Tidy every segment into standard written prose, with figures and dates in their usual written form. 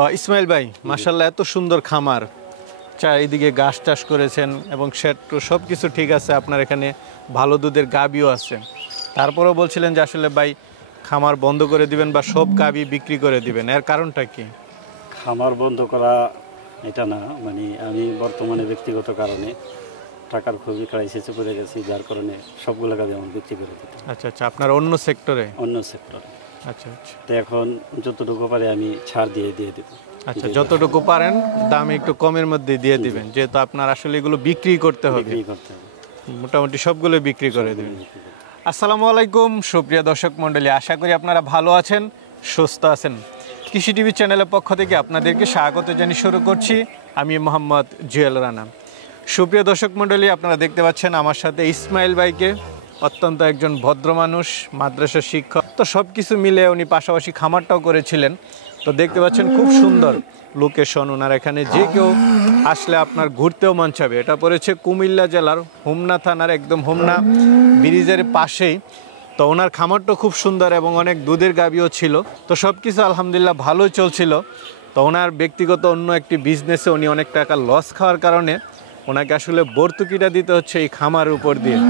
তো ইসমাইল ভাই মাশাআল্লাহ এত সুন্দর খামার, চারিদিকে ঘাস চাষ করেছেন এবং সেটু সব কিছু ঠিক আছে, আপনার এখানে ভালো দুধের গাভীও আছে, তারপরেও বলছিলেন যে আসলে ভাই খামার বন্ধ করে দিবেন বা সব গাভী বিক্রি করে দিবেন, এর কারণটা কি? খামার বন্ধ করা এটা না, মানে আমি বর্তমানে ব্যক্তিগত কারণে টাকার খুবই ক্রাইসিসে পড়ে গেছি, যার কারণে সবগুলো গাভী আমার বিক্রি করে দিতে। আচ্ছা আচ্ছা, আপনার অন্য সেক্টরে? অন্য সেক্টরে। আচ্ছা আচ্ছা, তো এখন যতটুকু পারে আমি ছাড় দিয়ে দেব। আচ্ছা, যতটুকু পারেন দাম একটু কমের মধ্যে দিয়ে দিবেন, যেহেতু আপনার আসলে এগুলো বিক্রি করতে হবে, মোটামুটি সবগুলো বিক্রি করে দিবেন। আসসালামু আলাইকুম সুপ্রিয় দর্শক মণ্ডলী, আশা করি আপনারা ভালো আছেন, সুস্থ আছেন। কৃষি টিভি চ্যানেলের পক্ষ থেকে আপনাদেরকে স্বাগত জানিয়ে শুরু করছি আমি মোহাম্মদ জুয়েল রানা। সুপ্রিয় দর্শক মণ্ডলী, আপনারা দেখতে পাচ্ছেন আমার সাথে ইসমাইল ভাইকে, অত্যন্ত একজন ভদ্র মানুষ, মাদ্রাসা শিক্ষক, তো সব কিছু মিলে উনি পাশাপাশি খামারটাও করেছিলেন। তো দেখতে পাচ্ছেন খুব সুন্দর লোকেশন, ওনার এখানে যে কেউ আসলে আপনার ঘুরতেও মন চাবে। এটা পড়েছে কুমিল্লা জেলার হোমনা থানার একদম হোমনা ব্রিজের পাশেই। তো ওনার খামারটা খুব সুন্দর এবং অনেক দুধের গাভীও ছিল, তো সব কিছু আলহামদুলিল্লাহ ভালোই চলছিল। তো ওনার ব্যক্তিগত অন্য একটি বিজনেসে উনি অনেক টাকা লস খাওয়ার কারণে ওনাকে আসলে ভর্তুকিটা দিতে হচ্ছে এই খামারের উপর দিয়ে।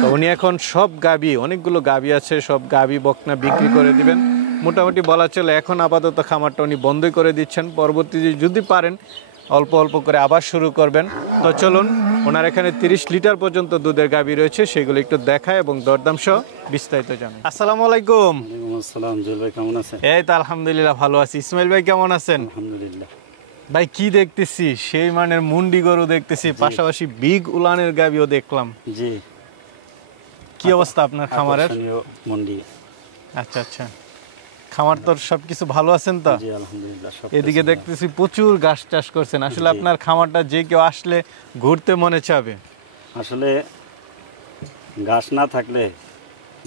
তো উনি এখন সব গাভী, অনেকগুলো গাভী আছে, সব গাভী বকনা বিক্রি করে দিবেন। মোটামুটি বলা চলে এখন আপাতত খামারটা উনি বন্ধই করে দিচ্ছেন, পরবর্তীতে যদি পারেন অল্প অল্প করে আবার শুরু করবেন। তো চলুন, ওনার এখানে 30 লিটার পর্যন্ত দুধের গাভী রয়েছে, সেগুলো একটু দেখায় এবং দরদাম সহ বিস্তারিত জানাই। আসসালামু আলাইকুম। আসসালাম, জুয়েল ভাই কেমন আছেন? এই তো আলহামদুলিল্লাহ ভালো আছি। ইসমাইল ভাই কেমন আছেন? আলহামদুলিল্লাহ। ভাই কি দেখতেছি, সেই মানের মুন্ডি গরু দেখতেছি, পাশাপাশি বিগ উলানের গাভীও দেখলাম। জি, কি অবস্থা আপনার খামারের? মুন্ডি। আচ্ছা আচ্ছা, খামার তো সবকিছু ভালো আছেন তো? জি আলহামদুলিল্লাহ। এদিকে দেখতেছি প্রচুর ঘাস চাষ করছেন, আসলে আপনার খামারটা যে কেউ আসলে ঘুরতে মনে চাবে। আসলে ঘাস না থাকলে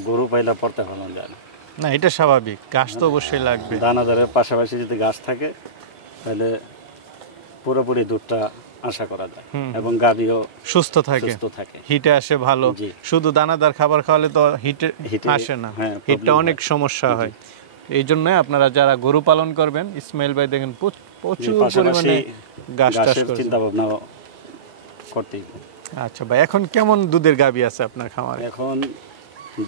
গরু পাইলা পড়তে ভালো যায় না। না, এটা স্বাভাবিক, ঘাস তো অবশ্যই লাগবে। দানাদারের পাশাপাশি যদি ঘাস থাকে তাহলে পুরোপুরি দুধটা আশা করা যায় এবং গাভীও সুস্থ থাকে, হিটে আসে ভালো। শুধু দানাদার খাবার খাওয়ালে তো হিটে আসে না, হিটটা অনেক সমস্যা হয়। এই জন্য আপনারা যারা গরু পালন করবেন, ইসমাইল ভাই দেখেন প্রচুর পরিমাণে ঘাস চাষ করেন, চিন্তা ভাবনা করতেই। আচ্ছা ভাই, এখন কেমন দুধের গাভী আছে আপনার খামারে? এখন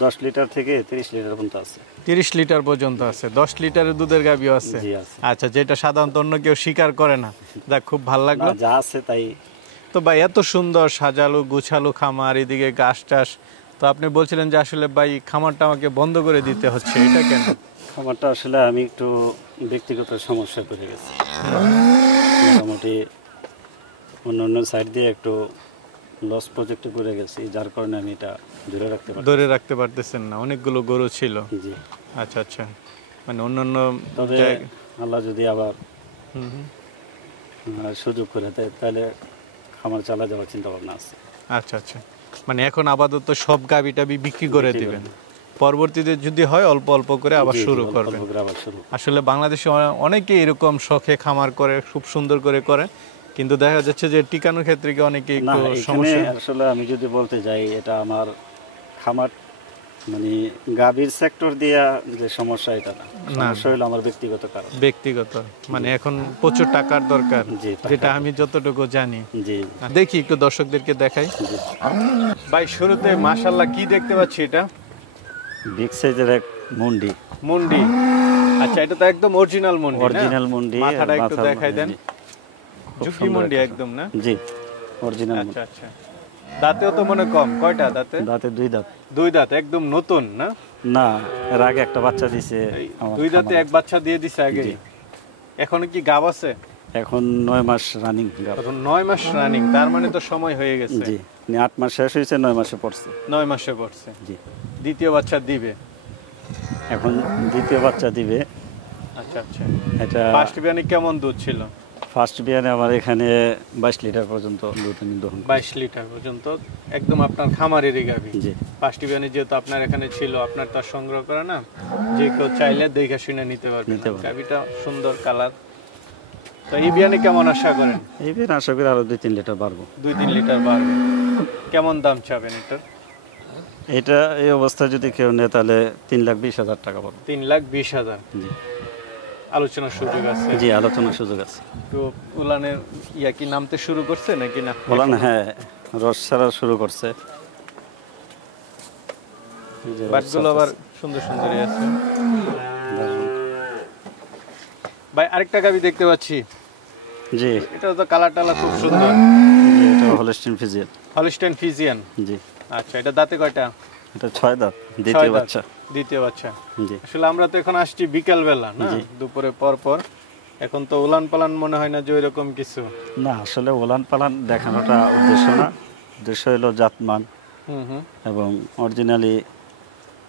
10 লিটার থেকে 30 লিটার পর্যন্ত আছে। 30 লিটার পর্যন্ত আছে, 10 লিটারের দুধের গাভীও আছে। আচ্ছা, যেটা সাধারণত অন্য কেউ স্বীকার করে না। দেখ, খুব ভালো লাগলো, যা আছে তাই। তো ভাই এত সুন্দর সাজালো গুছালো খামার, এদিকে ঘাস টাস, তো আপনি বলছিলেন যে আসলে ভাই খামারটা আমাকে বন্ধ করে দিতে হচ্ছে, এটা কেন? খামারটা আসলে আমি একটু ব্যক্তিগত সমস্যা করে গেছি, মোটামুটি অন্য সাইড দিয়ে একটু লস প্রজেক্টে করে গেছি, যার কারণে আমি এটা ধরে রাখতে পারতেছেন না। অনেকগুলো গরু ছিল। জি আচ্ছা আচ্ছা, মানে অন্যান্য, তবে আল্লাহ যদি আবার সুযোগ করে দেয় তাহলে খামার চালা যাওয়ার চিন্তা ভাবনা আছে। আচ্ছা আচ্ছা, মানে এখন আপাতত সব গাভীটা বিক্রি করে দিবেন, পরবর্তীতে যদি হয় অল্প অল্প করে আবার শুরু করবেন। আসলে বাংলাদেশে অনেকে এরকম শখে খামার করে, খুব সুন্দর করে, কিন্তু দেখা যাচ্ছে যে টিকানোর ক্ষেত্রে কি অনেকে একটু সমস্যা। আসলে আমি যদি বলতে যাই, এটা আমার খামার মানে গাভীর সেক্টর দিয়া যে সমস্যা, এটা না, সমস্যা হলো আমার ব্যক্তিগত কারণ। ব্যক্তিগত মানে এখন প্রচুর টাকার দরকার, যেটা আমি যতটুকু জানি। জি, দেখি একটু দর্শকদেরকে দেখাই। ভাই শুরুতে মাশাআল্লাহ কি দেখতে পাচ্ছি, এটা বিগ সাইজের এক মুন্ডি। আচ্ছা, এটা তো একদম অরিজিনাল মুন্ডি। মাথাটা একটু দেখাই দেন। ঝুঁকি মুন্ডি একদম না? জি, অরিজিনাল। আচ্ছা আচ্ছা, দাঁতেও তো মনে কম, কয়টা দাঁতে? দাঁতে 2 দাঁত। 2 দাঁত, একদম নতুন না? না, এর আগে একটা বাচ্চা দিছে। 2 দাঁতে এক বাচ্চা দিয়ে দিছে আগে। এখন কি গাব আছে? এখন 9 মাস রানিং গাব। এখন 9 মাস রানিং, তার মানে তো সময় হয়ে গেছে। জি, 8 মাস শেষ হয়েছে, 9 মাসে পড়ছে। 9 মাসে পড়ছে। জি, দ্বিতীয় বাচ্চা দিবে এখন, দ্বিতীয় বাচ্চা দিবে। আচ্ছা আচ্ছা, এটা ফার্স্ট বিয়ানে কেমন দুধ ছিল? ফার্স্ট বিয়ানে আমার এখানে 22 লিটার পর্যন্ত দুধ আমি দহন। 22 লিটার পর্যন্ত, একদম আপনার খামারেরই গাভী। জি, ফার্স্ট বিয়ানে যেহেতু আপনার এখানে ছিল, আপনার তার সংগ্রহ করা না, যে কেউ চাইলে দেখে শুনে নিতে পারবে। গাভীটা সুন্দর কালার। তো এই বিয়ানে কেমন আশা করেন? এই বিয়ানে আশা করি আরো 2-3 লিটার বাড়বো। 2-3 লিটার বাড়বে। কেমন দাম চাবেন এটার? এটা এই অবস্থা যদি কেউ নেয় তাহলে 3,20,000 টাকা পাবো। 3,20,000। জি, আলোচনার সুযোগ আছে। জি, আলোচনার সুযোগ আছে। তো উলানের ইয়া কি নামতে শুরু করছে নাকি না? বলেন, হ্যাঁ, রস ছাড়া শুরু করছে। এই যে রস বাটগুলো আবার ছাড়তেছে। সুন্দর সুন্দরই আছে। ভাই আরেকটা গাবি দেখতে পাচ্ছি, জি, এটা তো কালার টালার খুব সুন্দর। জি, এটা হলস্টিন ফ্রিজিয়ান। Holstein Friesian. জি, আচ্ছা, এটা দাঁতে কয়টা? এটা 6 দাঁত, ছয় দ্বিতীয় দাঁত। বাচ্চা। দ্বিতীয় বাচ্চা। জি, আসলে আমরা তো এখন আসছি বিকাল বেলা না, জি। দুপুরে পর পর। এখন তো উলান পালান মনে হয় না যে ওইরকম কিছু। না আসলে ওলান পালান দেখানোটা উদ্দেশ্য না, উদ্দেশ্য হলো জাতমান হুম হুম। এবং অরিজিনালি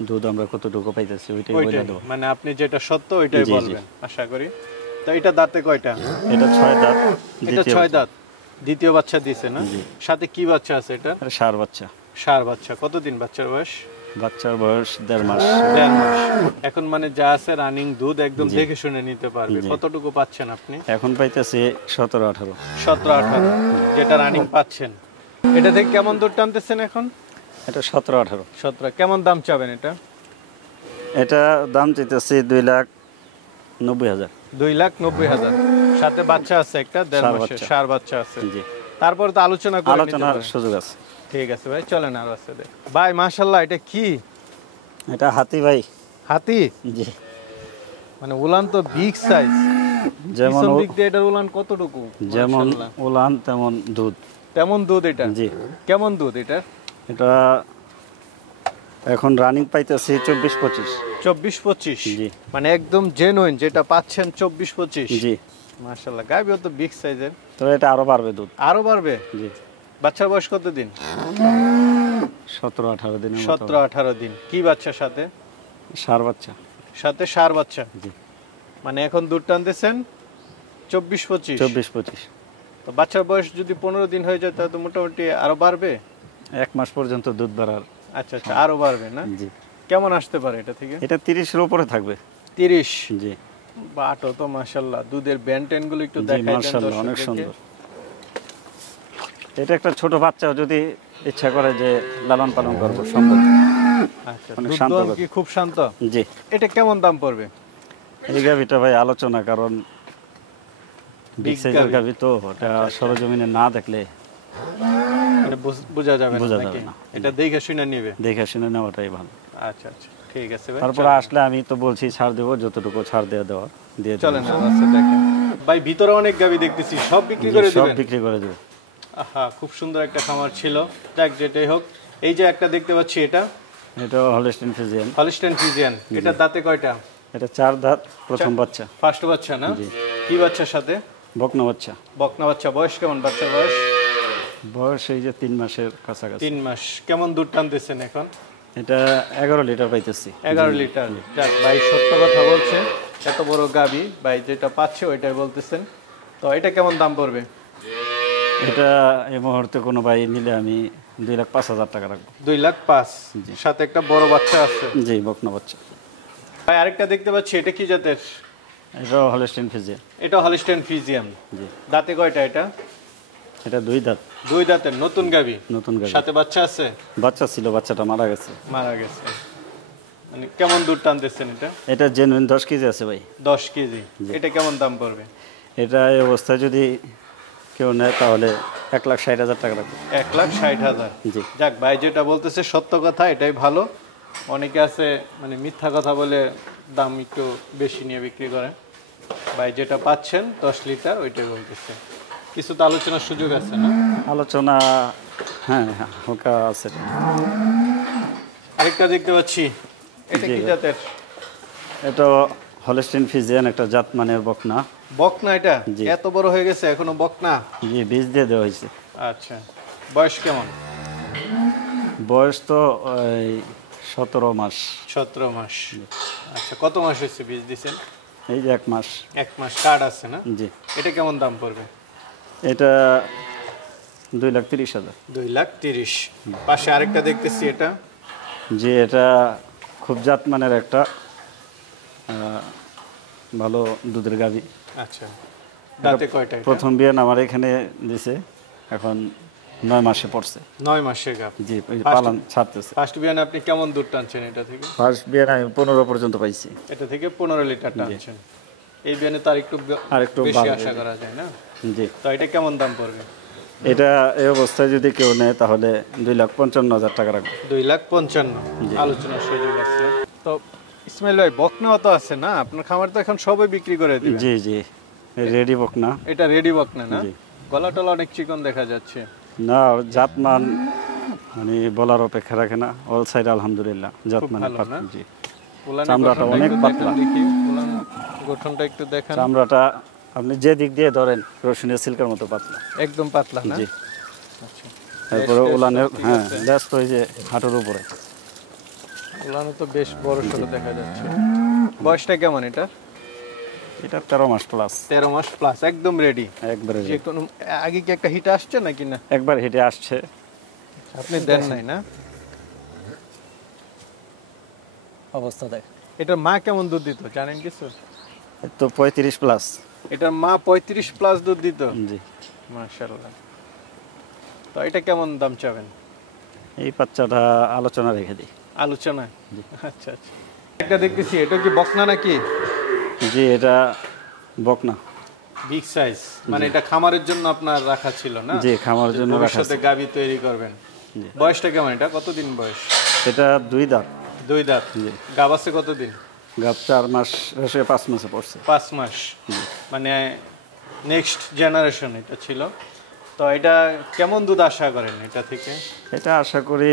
দুধ আমরা কতটুকু পাইতেছি ওইটাই বলে ওইটাই দেবো। মানে আপনি যেটা সত্য ওইটাই জি, জি। বলবেন আশা করি। তো এটা দাঁতে কয়টা? এটা 6 দাঁত, এটা দ্বিতীয় 6 বাচ্চা। দাঁত, দ্বিতীয় বাচ্চা দিছে না? জি। সাথে কি বাচ্চা আছে এটা? এটা ষাঁড় বাচ্চা। ষাঁড় বাচ্চা। কতদিন বাচ্চার বয়স? বাচ্চার বয়স 1.5 মাস। 1.5 মাস। এখন মানে যা আছে রানিং দুধ একদম জি। দেখে শুনে নিতে পারবে। জি। কতটুকু পাচ্ছেন আপনি? এখন পাইতেছি 17-18। 17-18 যেটা রানিং পাচ্ছেন। এটা থেকে কেমন দুধ টানতেছেন এখন? এটা 17-18। 17। কেমন দাম চাবেন এটা? এটা দাম চাইতেছি 2,90,000। 2,90,000। সাথে বাচ্চা আছে একটা 1.5 ষাঁড় মাসের বাচ্চা। ষাঁড় বাচ্চা আছে। জি, তারপর তো আলোচনা করে নিতে আলোচনার পারেন। সুযোগ আছে। ঠিক আছে ভাই, চলেন আর আছে দে। ভাই মাশাআল্লাহ, এটা কি এটা হাতি ভাই। হাতি? জি, মানে উলান তো বিগ সাইজ। যেমন পিছন দিক দিয়ে এটার উলান কতটুকু? যেমন মাশাআল্লাহ। উলান তেমন দুধ। তেমন দুধ এটা? জি, কেমন দুধ এটা? এটা এখন রানিং পাইতেছি 24-25। 24-25। জি, মানে একদম জেনুইন যেটা পাচ্ছেন 24-25। জি। মাশাআল্লাহ, গাবিও তো বিগ সাইজের। তো এটা আরো বাড়বে দুধ। আরো বাড়বে? জি, বাচ্চার বয়স কত দিন? 17-18 দিনের মতো। 17-18 দিন। কি বাচ্চার সাথে? ষাঁড় বাচ্চা। সাথে ষাঁড় বাচ্চা। জি, মানে এখন দুধ টানতেছেন 24-25। 24-25। তো বাচ্চার বয়স যদি 15 দিন হয়ে যায় তাহলে তো মোটামুটি আরো বাড়বে। 1 মাস পর্যন্ত দুধ বাড়ার। আচ্ছা আচ্ছা, আরো বাড়বে না? জি, কেমন আসতে পারে এটা থেকে? এটা 30-এর উপরে থাকবে। 30। জি, বাটো তো মাশাআল্লাহ, দুধের ব্যান্ড গুলো একটু জি, দেখাই দেন মাশাআল্লাহ, অনেক দর্শকদেরকে। সুন্দর। এটা একটা ছোট বাচ্চা যদি ইচ্ছা করে যে লালন পালন করবো সম্ভব। আচ্ছা, অনেক দুধ শান্ত দোয়ান গরু। কি খুব শান্ত? জি, এটা কেমন দাম পড়বে? এই গাভিটা ভাই আলোচনা, কারণ বিগ Big সাইজের গাভী। গাভি তো ওটা সরজমিনে না দেখলে মানে বোঝা যাবে না বোঝা নাকি? যাবে না। এটা দেখে শুনে নিবে। দেখে শুনে নেওয়াটাই ভালো। আচ্ছা আচ্ছা, ঠিক আছে ভাই। তারপরে আসলে আমি তো বলছি ছাড় দেবো, যতটুকু ছাড় দিয়ে দেওয়া দিয়ে দেবো। চলেন আচ্ছা দেখেন। ভাই ভিতরে অনেক গাবি দেখতেছি, সব বিক্রি জি, করে সব দিবেন? বিক্রি করে দেবো। আহা, খুব সুন্দর একটা খামার ছিল। যাক যেটাই হোক, এই যে একটা দেখতে পাচ্ছি এটা এটা হলস্টিন ফ্রিজিয়ান। Holstein Friesian. এটা দাঁতে কয়টা? এটা 4 দাঁত, প্রথম বাচ্চা। ফার্স্ট বাচ্চা না? জি। কি বাচ্চার সাথে? বকনা বাচ্চা। বকনা বাচ্চা। বয়স কেমন বাচ্চার বয়স? বয়স এই যে 3 মাসের কাছাকাছি। 3 মাস। কেমন দুধ টানতেছেন এখন? এটা 11 লিটার পাইতেছি। 11 লিটার। যাক ভাই সত্য কথা বলছে, এত বড় গাবি ভাই যেটা পাচ্ছে ওইটাই বলতেছেন। তো এটা কেমন দাম পড়বে? এটা এই মুহূর্তে কোনো ভাই নিলে আমি 2,05,000 টাকা রাখবো। 2,05,000। সাথে একটা বড় বাচ্চা আছে। জি, বকনা বাচ্চা। ভাই আরেকটা দেখতে পাচ্ছি, এটা কি জাতের? এটা হলস্টিন ফ্রিজিয়ান। এটা হলিস্টাইন ফ্রিজিয়ান। জি, দাঁতে কয়টা এটা? এটা 2 দাঁত, 2 দাঁতের নতুন গাবি। নতুন গাভি। সাথে বাচ্চা আছে? বাচ্চা ছিল, বাচ্চাটা মারা গেছে। মারা গেছে। মানে কেমন দুধ টানতেছেন এটা? এটা জেনুইন 10 কেজি আছে ভাই। 10 কেজি। এটা কেমন দাম পড়বে? এটা এই অবস্থায় যদি কেউ নেয় তাহলে 1,60,000 টাকা রাখবো। 1,60,000। জি, যাক ভাই যেটা বলতেছে সত্য কথা, এটাই ভালো। অনেকে আছে মানে মিথ্যা কথা বলে দাম একটু বেশি নিয়ে বিক্রি করে। ভাই যেটা পাচ্ছেন 10 লিটার ওইটাই বলতেছে। কিছু তো আলোচনার সুযোগ আছে না? আলোচনা হ্যাঁ হালকা আছে। আরেকটা দেখতে পাচ্ছি, এটা জি কি ভাই। জাতের? এটা হলস্টিন ফ্রিজিয়ান, একটা জাত মানের বকনা। বকনা এটা? জি। এত বড় হয়ে গেছে এখনো বকনা? জি, বীজ দিয়ে দেওয়া হয়েছে। আচ্ছা, বয়স কেমন? বয়স তো ওই 17 মাস। 17 মাস। আচ্ছা, কত মাস হয়েছে বীজ দিছেন? এই যে 1 মাস। 1 মাস কার্ড আছে না? জি, এটা কেমন দাম পড়বে? এটা 2,30,000। 2,30,000। পাশে আরেকটা দেখতেছি, এটা জি, এটা খুব জাত মানের একটা ভালো দুধের গাভি। আচ্ছা, দাঁতে কয়টা এটা? প্রথম বিয়ান আমার এখানে দিছে, এখন 9 মাসে পড়ছে। 9 মাসের গাব। জি, ওই যে First- পালন ছাড়তেছে। ফার্স্ট বিয়ানে আপনি কেমন দুধ টানছেন এটা থেকে? ফার্স্ট বিয়ান আমি 15 পর্যন্ত পাইছি। এটা থেকে 15 লিটার টানছেন। এই বিয়ানে তো আরেকটু বেশি বাড়বে। আশা করা যায় না? জি, তো এটা কেমন দাম পড়বে? এটা এই অবস্থায় যদি কেউ নেয় তাহলে 2,55,000 টাকা রাখবে। 2,55,000 জি। আলোচনার সুযোগ আছে। তো ইসমাইল ভাই, বকনাও তো আছে না আপনার খামার? তো এখন সবই বিক্রি করে দিবেন। জি জি, রেডি বকনা। এটা রেডি বকনা না? জি। গলা টলা অনেক চিকন দেখা যাচ্ছে। না, জাতমান মানে বলার অপেক্ষা রাখে না। অল সাইড আলহামদুলিল্লাহ জাতমানের ভালো পাখি। না? জি, উলানের চামড়াটা গঠনটা অনেক একটু পাতলা। দেখান দেখি, উলান গঠনটা একটু দেখান। চামড়াটা আপনি যে দিক দিয়ে ধরেন রসুনের সিল্কের মতো পাতলা। একদম পাতলা না? জি, আচ্ছা। তারপরে লেজ টেজ উলানের সব ঠিক হ্যাঁ আছে? লেজ তো ওই যে হাঁটুর উপরে। উলানও তো বেশ বড় সড়ো দেখা যাচ্ছে। বয়সটা কেমন এটা? এটা 13 মাস প্লাস, 13 মাস প্লাস, একদম রেডি। একবারে যে কোনো আগে কি একটা হিট আসছে নাকি না? একবার হেঁটে আসছে। আপনি দেন নাই না? অবস্থা দেখ, এটার মা কেমন দুধ দিত জানেন কিছু? তো 35 প্লাস। এটার মা 35 প্লাস দুধ দিত। জি, মাশাআল্লাহ। তো এটা কেমন দাম চাবেন? এই বাচ্চাটা আলোচনা রেখে দিই। আলোচনা? আচ্ছা আচ্ছা। একটা দেখতেছি, এটা কি বকনা নাকি? জি, এটা বকনা। বিগ সাইজ, মানে এটা খামারের জন্য আপনার রাখা ছিল না? জি, খামারের জন্য রাখা ভবিষ্যতে গাবি তৈরি করবেন। জি। বয়সটা কেমন? এটা কতদিন বয়স? এটা 2 দাঁত। 2 দাঁত। জি। গাব আছে কতদিন? গাব 4 মাস এসে 5 মাসে পড়ছে। 5 মাস। মানে নেক্সট জেনারেশন এটা ছিল। তো এটা কেমন দুধ আশা করেন এটা থেকে? এটা আশা করি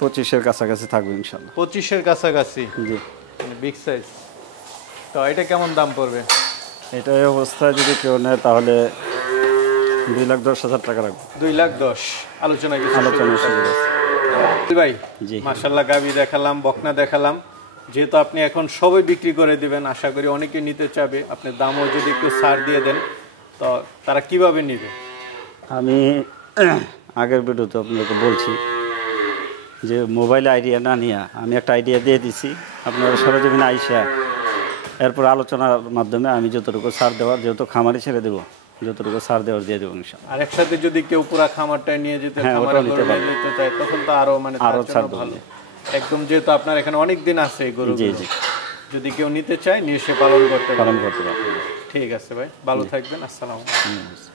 25-এর কাছাকাছি থাকবে ইনশাল্লাহ। 25-এর কাছাকাছি, জি, মানে বিগ সাইজ। তো এটা কেমন দাম পড়বে? এটা এই অবস্থায় যদি কেউ নেয় তাহলে 2,10,000 টাকা রাখবে। 2,10,000 আলোচনা কিছু আলোচনার সুযোগ সুযোগ আছে। আছে। ভাই জি। মাশাআল্লাহ, গাবি দেখালাম, বকনা দেখালাম। যেহেতু আপনি এখন সবই বিক্রি করে দিবেন, আশা করি অনেকে নিতে চাবে। আপনি দামও যদি একটু ছাড় দিয়ে দেন তো তারা কিভাবে নেবে? আমি আগের ভিডিওতে আপনাকে বলছি যে মোবাইলে আইডিয়া না নিয়ে আমি একটা আইডিয়া দিয়ে দিছি, আপনারা সরজমিনে আইসা এরপর আলোচনার মাধ্যমে আমি যতটুকু ছাড় দেওয়ার, যেহেতু খামারি ছেড়ে দেবো, যতটুকু ছাড় দেওয়ার দিয়ে দেবো ইনশাল্লাহ। আর একসাথে যদি কেউ পুরা খামারটায় নিয়ে যেতে হ্যাঁ, খামারে ওটাও নিতে গরু পারবে। নিতে চায় তখন তো আরো মানে তার আরো জন্য ছাড় দেবো। ভালো। একদম, যেহেতু আপনার এখানে অনেক দিন আছে এই গরু, জি জি, যদি কেউ নিতে চায় নিয়ে সে পালন করতে পারে। পালন করতে পারবো। ঠিক আছে ভাই, ভালো থাকবেন। আসসালামু আলাইকুম।